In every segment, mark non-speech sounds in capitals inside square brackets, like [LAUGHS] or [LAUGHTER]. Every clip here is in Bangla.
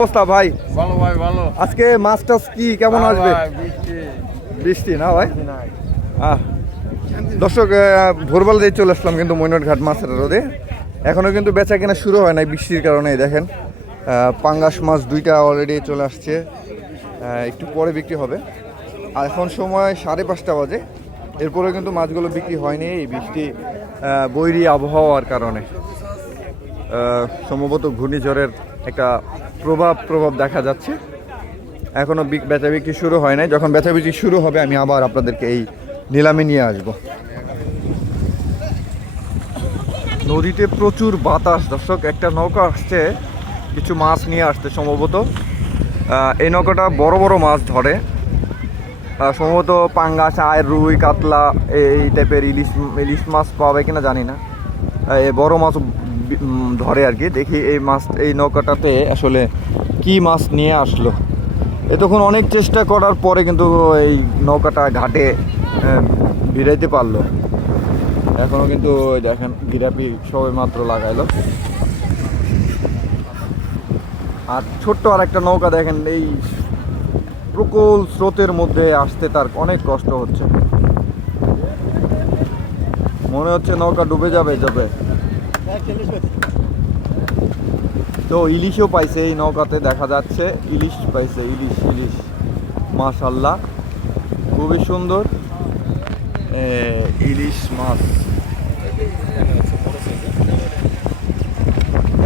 অবস্থা ভাই? ভালো ভাই ভালো। আজকে মাছ টাছ কি কেমন আসবে? বৃষ্টি। বৃষ্টি না ভাই? আহ দর্শক ভোরবেলা দিয়ে চলে আসলাম কিন্তু মৈনট ঘাট মাছের রোদে। এখনও কিন্তু বেচা কেনা শুরু হয় নাই বৃষ্টির কারণে দেখেন। পাঙ্গাস মাছ দুইটা অলরেডি চলে আসছে। একটু পরে বিক্রি হবে। আর এখন সময় সাড়ে পাঁচটা বাজে। এরপরে কিন্তু মাছগুলো বিক্রি হয়নি এই বৃষ্টি বৈরী আবহাওয়ার কারণে। সম্ভবত ঘূর্ণিঝড়ের প্রভাব প্রভাব দেখা যাচ্ছে। এখনও বেচা বিক্রি শুরু হয় নাই। যখন বেচা বিক্রি শুরু হবে, আমি আবার আপনাদেরকে এই নিলামে নিয়ে আসব। নদীতে প্রচুর বাতাস, দর্শক। একটা নৌকা আসছে, কিছু মাছ নিয়ে আসছে সম্ভবত। এই নৌকাটা বড় বড় মাছ ধরে। সম্ভবত পাঙ্গাস, আয়, রুই, কাতলা, এই টাইপের ইলিশ ইলিশ মাছ পাবে কিনা জানি না। বড় মাছ ধরে আর কি। দেখি এই মাছ, এই নৌকাটাতে আসলে কি মাছ নিয়ে আসলো। এতক্ষণ অনেক চেষ্টা করার পরে কিন্তু এই নৌকাটা ঘাটে ভিড়াইতে পারল। এখনও কিন্তু দেখেন গিরাপি সবে মাত্র লাগাইলো। আর ছোট্ট আর একটা নৌকা দেখেন, এই প্রকল স্রোতের মধ্যে আসতে তার অনেক কষ্ট হচ্ছে। মনে হচ্ছে নৌকা ডুবে যাবে যাবে। তো ইলিশও পাইছে এই নৌকাতে, দেখা যাচ্ছে। ইলিশ পাইছে, ইলিশ ইলিশ। মাশাল্লাহ। খুবই সুন্দর। ইলিশ মাছ।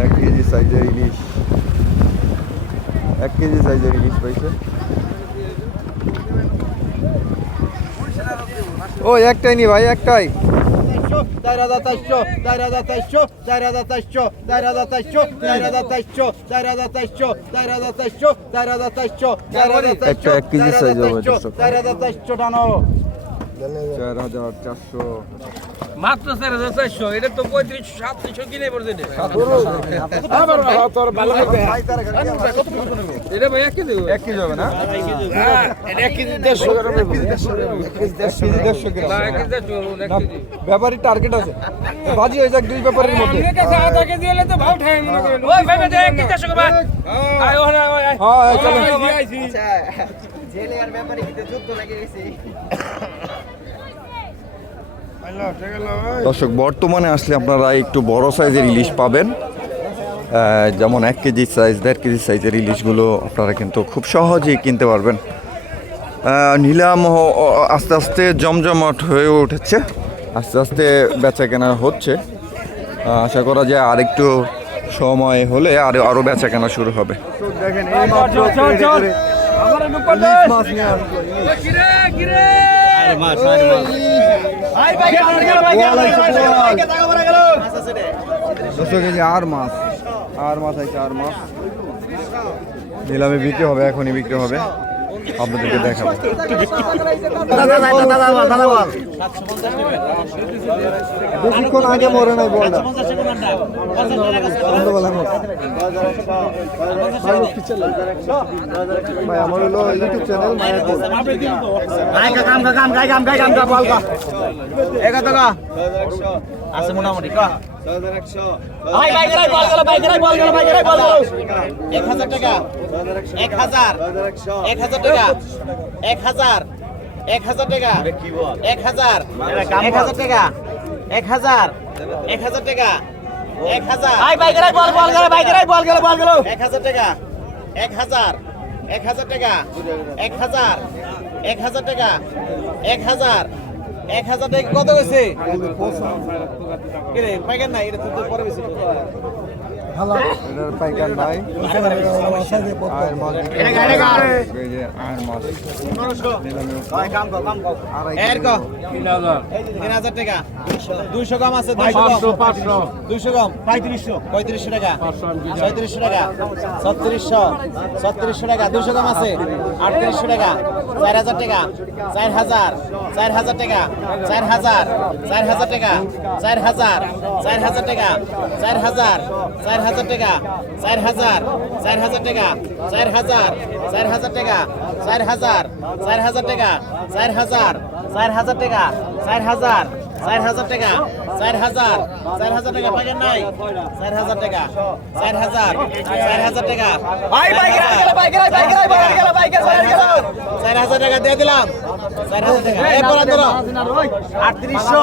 এক কেজি সাইজের ইলিশ। এক কেজি সাইজের ইলিশ পাইছে। ও একটাই নি ভাই, একটাই। Dairada taşço, dairada taşço, dairada taşço, dairada taşço, dairada taşço, dairada taşço, dairada taşço, dairada taşço, dairada taşço, একটা এক কেজি dairada size হবে taşço, দর্শক। dairada taşço টানো চার হাজার চারশো মাত্র চার হাজার চারশো। এটা তো পঁয়ত্রিশ সাতত্রিশশো কিনে পড়ছে এটা। ভাই এক কেজি এক কেজি হবে না? এক কেজি দেড়শো দেড়শো গ্রাম। না, এক কেজি দেড়শো। ব্যাপারীর টার্গেট আছে। বাজি হয়ে যাক দুই ব্যাপারের মধ্যে। আধা কেজি হলে তো ভাও ঠাই মনে করেন। ওই ভাই, ভাই, এক কেজি দেড়শো করে আয়, ওখানে, আয়। হ্যাঁ চলো আইছি, আইছি। জেলে আর ব্যাপারে কিন্তু যুদ্ধ লেগে গেছে। দর্শক বর্তমানে আসলে আপনারা একটু বড় সাইজের ইলিশ পাবেন। যেমন এক কেজি সাইজ দেড় কেজি সাইজের ইলিশগুলো আপনারা কিন্তু খুব সহজেই কিনতে পারবেন। নিলাম আস্তে আস্তে জমজমাট হয়ে উঠেছে আস্তে আস্তে বেচা কেনা হচ্ছে আশা করা যায় আরেকটু সময় হলে আরও আরও বেচা কেনা শুরু হবে। দেখেন এই দুশো কেজি আর মাছ আর মাছ আছে আর মাছ। নিলামে বিক্রি হবে এখনই বিক্রি হবে। আপনাদেরকে দেখাবো। বেশিক্ষণ আগে মরে নাই বলটা। ভাই আমার হলো ইউটিউব চ্যানেল মায়াপুর আছে মোটামুটি ভাই ভাই গেলাই বল গেল ভাই গেলাই বল গেল ভাই গেলাই বল গেল। 1000 টাকা। 1000 1000 টাকা। 1000 1000 টাকা। 1000 1000 টাকা। 1000 1000 টাকা। 1000 ভাই ভাই গেলাই বল বল গেল ভাই গেলাই বল গেল বল গেল। 1000 টাকা। 1000 1000 টাকা। 1000 1000 টাকা। 1000 এক হাজার টাকা কত হয়েছে? কিরে পাইকার নাই এটা তো পরে বেশি। এটার পাইকার নাই মাছ মাছ। তিন হাজার। টাকা। দুইশো কম আছে দুইশো কম পঁয়ত্রিশশো। পঁয়ত্রিশশো টাকা। ছয়ত্রিশশো টাকা। ছত্রিশশো। ছত্রিশশো টাকা। দুইশো কম আছে। আটত্রিশশো টাকা। চার হাজার টাকা। চার হাজার। চার হাজার টাকা। চার হাজার। চার হাজার টাকা। চার হাজার। চার হাজার টাকা। চার হাজার। চার হাজার টাকা, চার হাজার চার হাজার টাকা, চার হাজার চার হাজার টাকা, চার হাজার চার হাজার টাকা, চার হাজার চার হাজার টাকা, চার হাজার চার হাজার টাকা চার হাজার চার হাজার টাকা পাইলেন নাই? চার হাজার টাকা চার হাজার চার হাজার টাকা। চার হাজার টাকা দিয়ে দিলাম। চার হাজার টাকা। এই পড়া ধরো। আটত্রিশশো।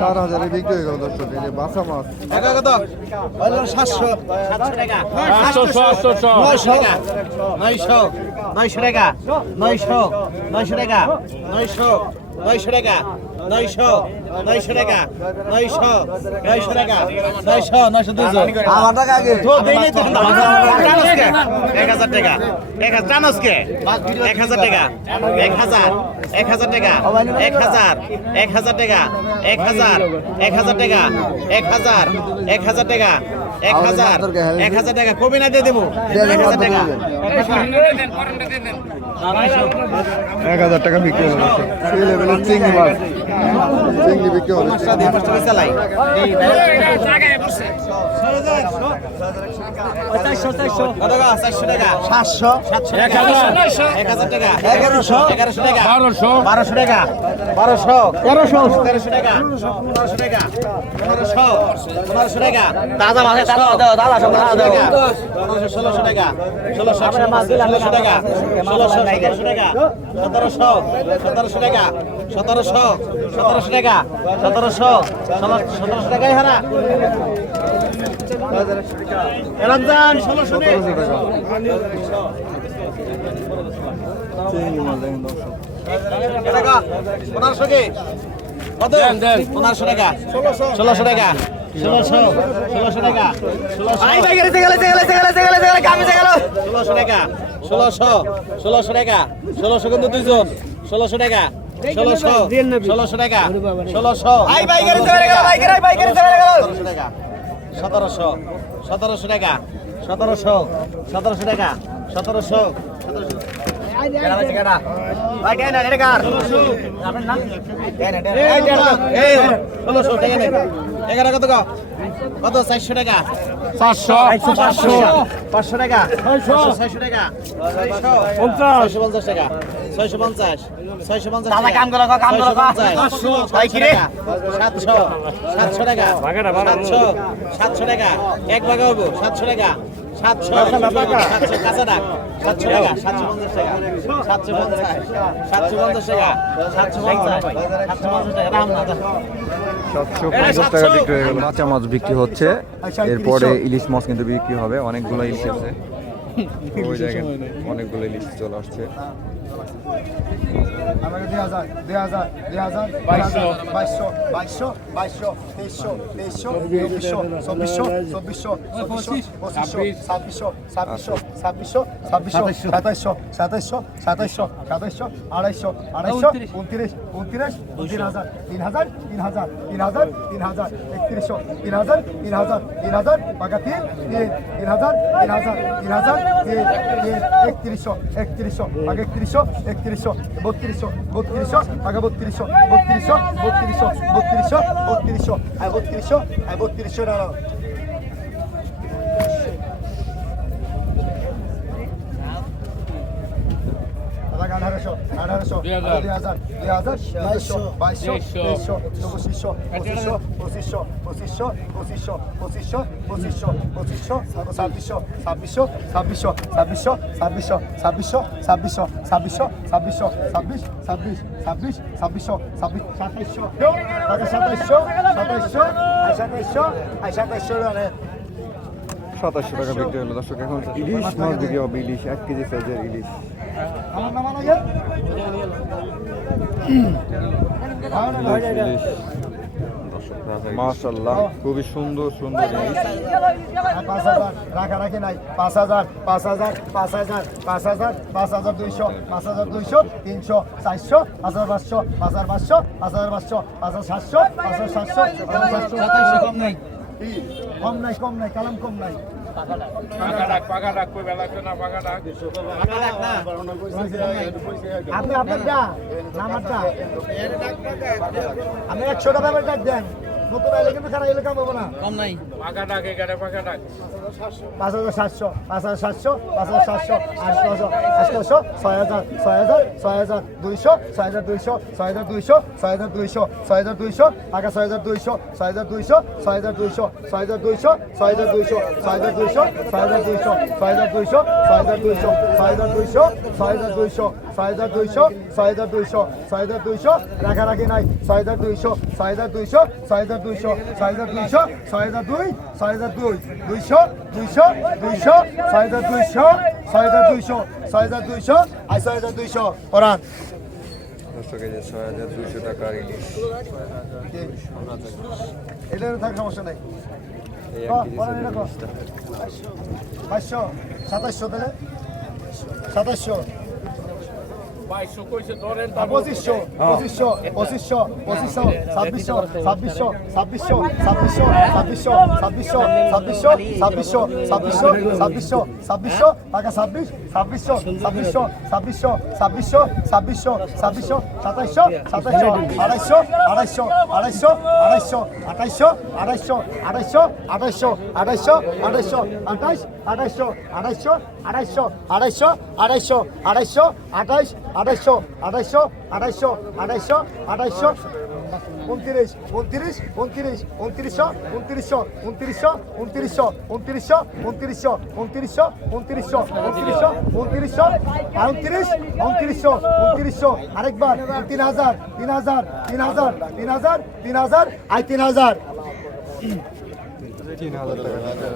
চার হাজারে বিক্রি হয়ে গেল দর্শক এই যে বাসা মাছ। টাকা কত? সাতশো। সাতশো টাকা। নয়শো। টাকা নয়শো নয়শো টাকা। নয়শো নয়শো টাকা। নয়শো। নয়শো টাকা নয়শো নয়শো টাকা নয়শো নয়শো টাকা নয়শো নয়শো আমার টাকা আগে। টানসকে এক হাজার টাকা এক হাজার টানসকে। এক হাজার টাকা এক হাজার এক হাজার টাকা এক হাজার এক হাজার টাকা এক হাজার এক হাজার টাকা এক হাজার এক হাজার টাকা এক হাজার এক হাজার টাকা কবি না দিয়ে দেবো। এক হাজার টাকা। এক হাজার টাকা বিক্রি হলো সেই লেভেলের চিংড়ি মাছ। চিংড়ি বিক্রি হলো চালাই সাতশো এক হাজার টাকা এগারোশো এগারোশো টাকা বারোশো বারোশো টাকা বারোশো তেরোশো তেরোশো টাকা পনেরোশো টাকা পনেরোশো পনেরোশো টাকা দাদা মাঝে দাদা পনেরোশো ষোলোশো টাকা ষোলোশো ষোলোশো টাকা ষোলোশো টাকা সতেরোশো সতেরোশো টাকা। সতেরোশো সতেরোশো টাকা সতেরোশো সতেরোশো টাকাই হারা। রমজান ষোলোশো টাকা পনেরোশো কি? কত। পনেরোশো টাকা। ষোলোশো। টাকা। ষোলোশো ষোলোশো টাকা। ষোলোশো। ষোলোশো টাকা। ষোলোশো ষোলোশো টাকা। ষোলোশো কিন্তু দুইজন। ষোলোশো টাকা। ষোলোশো ষোলোশো টাকা। ষোলোশো। সতেরোশো টাকা। সতেরোশো। টাকা। সতেরোশো। সতেরোশো টাকা। সতেরোশো। এগারো কত? কত? চারশো টাকা। চারশো। পাঁচশো। পাঁচশো টাকা। ছয়শো। ছয়শো টাকা। ছয়শো পঞ্চাশ টাকা। ছয়শো পঞ্চাশ ছয়শো পঞ্চাশ সাতশো সাতশো সাতশো টাকা সাতশো সাতশো টাকা এক ভাগে হইব সাতশো টাকা সাতশো সাতশো কাঁচা ডাক সাতশো টাকা সাতশো পঞ্চাশ টাকা সাতশো পঞ্চাশ সাতশো পঞ্চাশ টাকা সাতশো পঞ্চাশ সাতশো পঞ্চাশ টাকা রাম না সাতশো পঞ্চাশ টাকা বিক্রি হয়ে গেল। কাঁচা মাছ বিক্রি হচ্ছে। এরপরে ইলিশ মাছ কিন্তু বিক্রি হবে। অনেকগুলো ইলিশ আছে। [LAUGHS] ওই জায়গায় অনেকগুলো ইলিশ চলে আসছে। আমাকে দুই হাজার দুই হাজার দুই হাজার বাইশশো। বাইশশো বাইশশো বাইশশো তেইশশো তেইশশো চব্বিশশো চব্বিশশো চব্বিশশো পঁচিশশো ছাব্বিশশো ছাব্বিশশো ছাব্বিশশো ছাব্বিশশো সাতাইশশো সাতাইশশো সাতাইশশো সাতাইশশো আড়াইশো আড়াইশো উনত্রিশ উনত্রিশ তিন হাজার তিন হাজার তিন হাজার তিন হাজার তিন হাজার একত্রিশশো তিন হাজার তিন হাজার তিন হাজার পাকা তিন তিন তিন হাজার তিন হাজার তিন হাজার তিন তিন একত্রিশশো একত্রিশশো পাকা একত্রিশশো একত্রিশশো, বত্রিশশো বত্রিশশো পাকা বত্রিশশো বত্রিশশো বত্রিশশো বত্রিশশো বত্রিশশো আয় বত্রিশশো আয় বত্রিশশো টাকা সাতাশশো টাকা বিক্রি হলো। দর্শক এখন ইলিশ মাছ বিক্রি হবে ইলিশ এক কেজি সাইজের ইলিশ। আমার নাম মাশাল্লাহ খুবই সুন্দর সুন্দর পাঁচ হাজার রাখারাখি নাই পাঁচ হাজার পাঁচ হাজার পাঁচ হাজার পাঁচ হাজার পাঁচ হাজার দুইশো পাঁচ হাজার দুইশো তিনশো চারশো পাঁচ হাজার পাঁচশো পাঁচ হাজার পাঁচশো পাঁচ হাজার পাঁচশো পাঁচ হাজার সাতশো পাঁচ হাজার সাতশো পাঁচ হাজার সাতশো। কম নাই কম নাই কম নাই কালাম কম নাই। আপনি আপনার যা নামারটা আপনি একশো টাকা ডাক দেন। নতুন এলে কিন্তু সারা এলাকা পাবো না। কম নাই। পাকা ডাক এখানে পাকা ডাক। পাঁচ হাজার সাতশো পাঁচ হাজার সাতশো পাঁচ হাজার সাতশো আটশো আটশোশো ছয় হাজার ছয় হাজার ছয় হাজার দুইশো ছয় হাজার দুইশো ছয় হাজার দুইশো ছয় হাজার দুইশো ছয় হাজার দুইশো টাকা ছয় হাজার দুইশো ছয় হাজার দুইশো ছয় হাজার দুইশো ছয় হাজার দুইশো ছয় হাজার দুইশো ছয় হাজার দুইশো ছয় হাজার দুইশো ছয় হাজার দুইশো ছয় হাজার দুইশো ছয় হাজার দুইশো ছয় হাজার দুইশো ছয় হাজার দুইশো ছয় হাজার দুইশো ছয় হাজার দুইশো রাখারাখি নাই ছয় হাজার দুইশো ছয় হাজার দুইশো ছয় হাজার দুইশো ছয় হাজার দুইশো ছয় হাজার দুই ছয় হাজার দুই দুইশো দুইশো দুইশো ছয় হাজার দুইশো ছয় হাজার দুইশো ছয় হাজার দুইশো আর ছয় হাজার দুইশো করান এটা থাক সমস্যা নাই বাইশশো সাতাশশো তাহলে? সাতাশশো। পঁচিশশো পঁচিশশো পঁচিশশো পঁচিশশো ছাব্বিশশো ছাব্বিশশো ছাব্বিশশো ছাব্বিশশো ছাব্বিশশো ছাব্বিশশো ছাব্বিশশো ছাব্বিশশো ছাব্বিশশো ছাব্বিশশো ছাব্বিশশো টাকা ছাব্বিশ ছাব্বিশশো ছাব্বিশশো ছাব্বিশশো ছাব্বিশশো ছাব্বিশশো ছাব্বিশশো সাতাইশশো সাতাইশশো আড়াইশো আড়াইশো আড়াইশো আড়াইশো আঠাইশো আড়াইশো আড়াইশো আড়াইশো আড়াইশো আড়াইশো আঠাইশ আড়াইশো আড়াইশো আড়াইশো আড়াইশো আড়াইশো আড়াইশো আঠাইশ আড়াইশো আড়াইশো আড়াইশো আড়াইশো আড়াইশো উনত্রিশ উনত্রিশ উনত্রিশ উনত্রিশশো উনত্রিশশো উনত্রিশশো উনত্রিশশো উনত্রিশশো উনত্রিশশো উনত্রিশশো উনত্রিশশো উনত্রিশশো উনত্রিশশো উনত্রিশ উনত্রিশশো উনত্রিশশো আরেকবার তিন হাজার তিন হাজার তিন হাজার তিন হাজার তিন হাজার আই তিন হাজার তিন হাজার টাকা কি মাল বিক্রি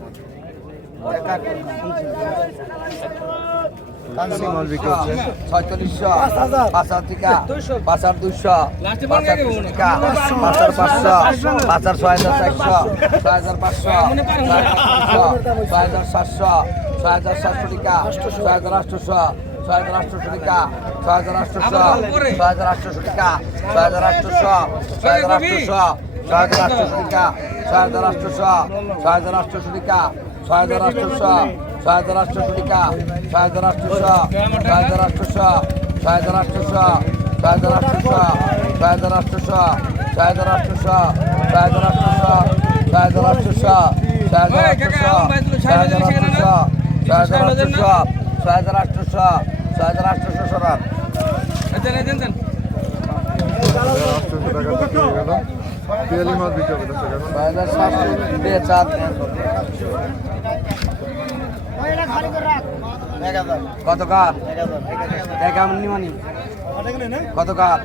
হচ্ছে ছয়চল্লিশশো পাঁচ টাকা পাঁচ দুইশো লাস্টে পাঁচ দুশো টাকা পাঁচ হাজার পাঁচশো পাঁচ হাজার ছয় হাজার চারশো ছয় হাজার পাঁচশো ছয় হাজার সাতশো ছয় হাজার সাতশো টাকা ছয় হাজার আটশোশো ছয় হাজার আটশোশো টাকা ছয় হাজার আটশোশো ছয় হাজার আটশোশো টাকা ছয় হাজার আটশোশো ছয় হাজার আটশোশো ছয় হাজার আটশোশো টাকা ছয় হাজার আটশোশো ছয় হাজার আটশোশো ছয় হাজার আটশোশো ছয় হাজার আটশোশো টাকা ছয় হাজার আটশোশো ছয় হাজার আটশোশো ছয় হাজার আটশোশো ছয় হাজার আটশোশো ছয় হাজার আটশোশো ছয় হাজার আটশোশো ছয় হাজার আটশোশো ছয় হাজার আটশোশো ছয় হাজার আটশোশো ছয় হাজার আটশোশো ছয় হাজার আটশোশো ছয় হাজার আটশোশো ছয় হাজার আটশোশো সরান হয়ে ছয় হাজার সাতশো দিয়ে চার কত কার এক নিমানি। কত কার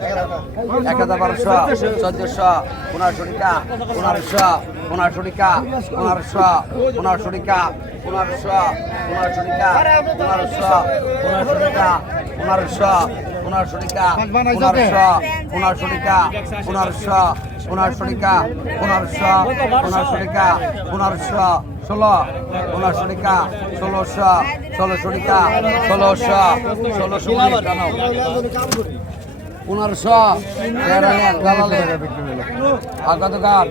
এক হাজার বারোশো চোদ্দশো পনেরোশো টাকা পনেরোশো পনেরোশো টাকা পনেরোশো পনেরোশো টাকা পনেরোশো পনেরোশো টাকা পনেরোশো পনেরোশো টাকা পনেরোশো পনেরোশো টাকা পনেরোশো পনেরোশো টাকা পনেরোশো পনেরোশো টাকা পনেরোশো পনেরোশো টাকা পনেরোশো ষোলো ষোলো শনিকা ষোলোশো ষোলো শনিকা ষোলোশো ষোলোশো পনেরোশো দালালে আর কত কাপ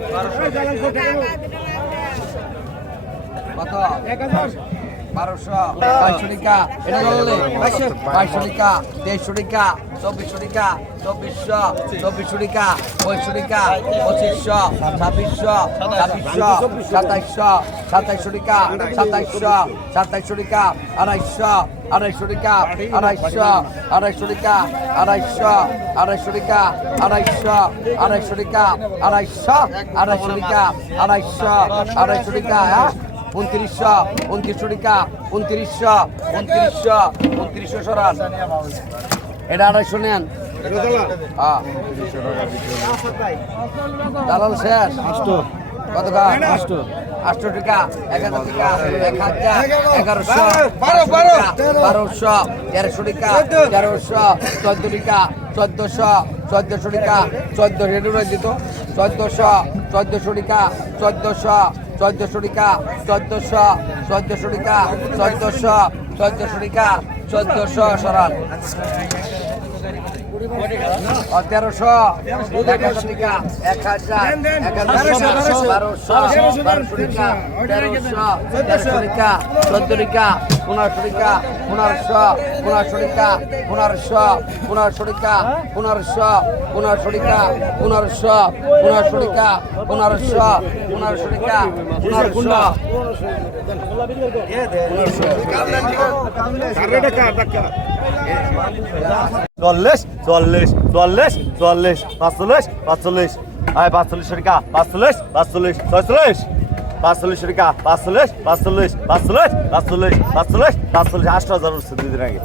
কত? বারোশো, বাইশশো টাকা, এটা বললে বাইশশো টাকা তেইশশো টাকা, চব্বিশশো টাকা, চব্বিশশো চব্বিশশো টাকা, পঁয়ষট্টি টাকা, পঁচিশশো, ছাব্বিশশো ছাব্বিশশো, সাতাইশশো সাতাইশশো টাকা, সাতাইশশো সাতাইশশো টাকা আড়াইশো আড়াইশো টাকা আড়াইশো আড়াইশো টাকা আড়াইশো আড়াইশো টাকা আড়াইশো আড়াইশো টাকা আড়াইশো আড়াইশো টাকা আড়াইশো আড়াইশো টাকা হ্যাঁ? উনত্রিশশো উনত্রিশশো টাকা, উনত্রিশশো উনত্রিশশো উনত্রিশশো সরান। এটা আড়াইশো নেন। দালাল শেষ। কত আটশো আটশো টাকা হাজার টাকা, এক হাজার, এগারোশো বারো বারো বারোশো, তেরোশো টাকা, তেরোশো, চোদ্দ টাকা, চোদ্দশো চোদ্দশো টাকা চোদ্দ রেডি রয়ে দিত চোদ্দশো চোদ্দশো টাকা, চোদ্দশো চোদ্দশো টাকা, চোদ্দশো চোদ্দশো টাকা, চোদ্দশো চোদ্দশো টাকা, চোদ্দশো সরান। তেরোশো হাজার টাকা এক হাজার হাজার বারোশো বারোশো টাকা, তেরোশো তেরোশো টাকা, চোদ্দ টাকা, পনেরোশো টাকা, পনেরোশো পনেরোশো টাকা, পনেরোশো পনেরোশো টাকা, পনেরোশো পনেরোশো পনেরোশো পনেরোশো পনেরোশো পনেরোশো টাকা চল্লিশ চল্লিশ চল্লিশ চল্লিশ পাঁচচল্লিশ পাঁচচল্লিশ আয় পাঁচচল্লিশ টাকা পাঁচচল্লিশ পাঁচচল্লিশ ছয়চল্লিশ পাঁচচল্লিশ টাকা পাঁচচল্লিশ পাঁচচল্লিশ পাঁচচল্লিশ পাঁচচল্লিশ পাঁচচল্লিশ পাঁচচল্লিশ আষ্ট হাজার উঠছে দুই দিন আগে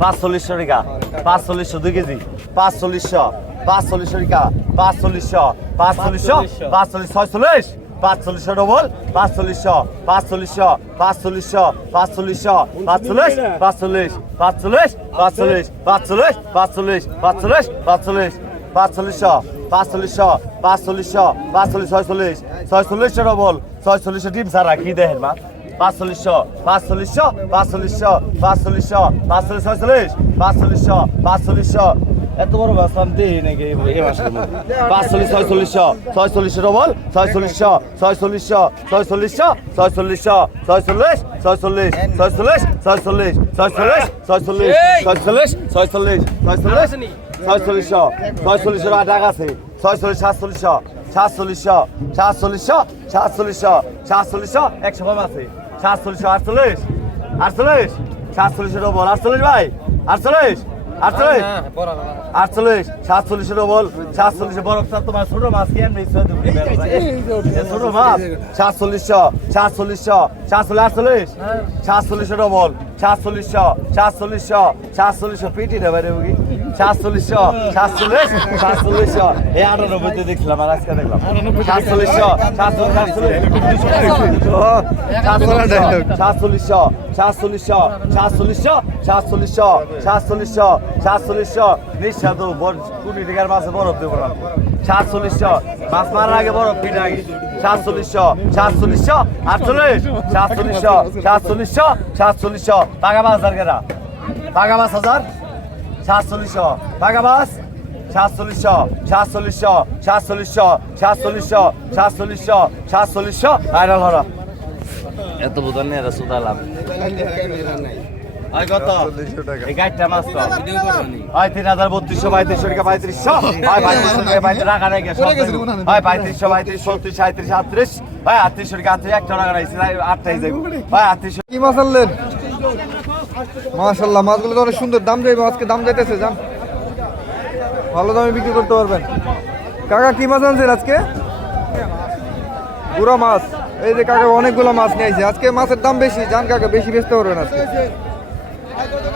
পাঁচচল্লিশশো টাকা পাঁচচল্লিশশো দুই কেজি পাঁচচল্লিশশো পাঁচচল্লিশশো টাকা পাঁচচল্লিশশো পাঁচচল্লিশশো পাঁচচল্লিশ ছয়চল্লিশ পাঁচচল্লিশশো ডবল, পাঁচচল্লিশশো পাঁচচল্লিশশো পাঁচচল্লিশশো পাঁচচল্লিশশো, পাঁচচল্লিশ পাঁচচল্লিশ পাঁচচল্লিশ পাঁচচল্লিশ পাঁচচল্লিশ পাঁচচল্লিশ পাঁচচল্লিশ পাঁচচল্লিশ, পাঁচচল্লিশশো পাঁচচল্লিশশো পাঁচচল্লিশশো, পাঁচচল্লিশ, ছয়চল্লিশ, ছয়চল্লিশশো ডবল, ছয়চল্লিশশো ডিম সারা কি দেখেন মা? পাঁচচল্লিশশো পাঁচচল্লিশশো পাঁচচল্লিশশো পাঁচচল্লিশশো, পাঁচচল্লিশ, ছয়চল্লিশ, পাঁচচল্লিশশো পাঁচচল্লিশশো এত বড় মাছ দিই নাকি এই মাসের মধ্যে পাঁচচল্লিশ ছয়চল্লিশশো ছয়চল্লিশশো ডবল ছয়চল্লিশশো ছয়চল্লিশশো ছয়চল্লিশশো ছয়চল্লিশশো ছয়চল্লিশ ছয়চল্লিশ ছয়চল্লিশ ছয়চল্লিশ ছয়চল্লিশ ছয়চল্লিশ ছয়চল্লিশ ছয়চল্লিশ ছয়চল্লিশ ছয়চল্লিশশো ছয়চল্লিশশো টাকা আছে ছয়চল্লিশ সাতচল্লিশশো সাতচল্লিশশো সাতচল্লিশশো সাতচল্লিশশো সাতচল্লিশশো একশো কম আছে সাতচল্লিশশো আটচল্লিশ আটচল্লিশ সাতচল্লিশশো ডবল আটচল্লিশ ভাই আটচল্লিশ আটচল্লিশ? আটচল্লিশ সাতচল্লিশ ডবল সাতচল্লিশ বরফ স্যার তোমার ছোট মাছ কি এমনি ছোট মাছ সাতচল্লিশশো সাতচল্লিশশো সাতচল্লিশ আটচল্লিশ সাতচল্লিশশো ডবল সাতচল্লিশশো সাতচল্লিশশো সাতচল্লিশশো পেটি দেবে রে বুকি সাতচল্লিশশো সাতচল্লিশ সাতচল্লিশশো। এই আটানব্বইতে দেখলাম আর আজকে দেখলাম। সাতচল্লিশশো সাতচল্লিশ সাতচল্লিশশো সাতচল্লিশশো সাতচল্লিশশো সাতচল্লিশশো সাতচল্লিশশো সাতচল্লিশশো নিঃস্বাদ কোটি টাকার মাছে বরফ দেবো না। সাতচল্লিশশো মাছ মারার আগে বরফ কিনে আগে। সাতচল্লিশশো সাতচল্লিশশো, আটচল্লিশ, সাতচল্লিশশো সাতচল্লিশশো সাতচল্লিশশো। টাকা পাঁচ হাজার কেনা টাকা পাঁচ হাজার, সাতচল্লিশশো। টাকা পাঁচ সাতচল্লিশশো সাতচল্লিশশো সাতচল্লিশশো সাতচল্লিশশো সাতচল্লিশশো সাতচল্লিশশো। আয়রা ধরা। এত বোধন নেই এটা সুদালাম আয় কত? এই গাড়িটা মাছ তো তিন হাজার বত্রিশশো পঁয়ত্রিশশো টাকা পঁয়ত্রিশশো পঁয়ত্রিশশো টাকা পঁয়ত্রিশ টাকা নেই পঁয়ত্রিশশো পঁয়ত্রিশ চৌত্রিশ সাঁত্রিশ। আটত্রিশ আটত্রিশশো টাকা আটত্রিশ একটা টাকা নাই আটটাই যাই আটত্রিশশো কি মাছ আনলেন? মাশাল্লাহ মাছগুলো তো অনেক সুন্দর। দাম যাইবে আজকে দাম যাইতেছে যান ভালো দামে বিক্রি করতে পারবেন। কাকা কি মাছ আনছেন আজকে? পুরো মাছ। এই যে কাকা অনেকগুলো মাছ নিয়ে আজকে মাছের দাম বেশি। জান কাকা বেশি বেচতে পারবেন আজকে। 哎对对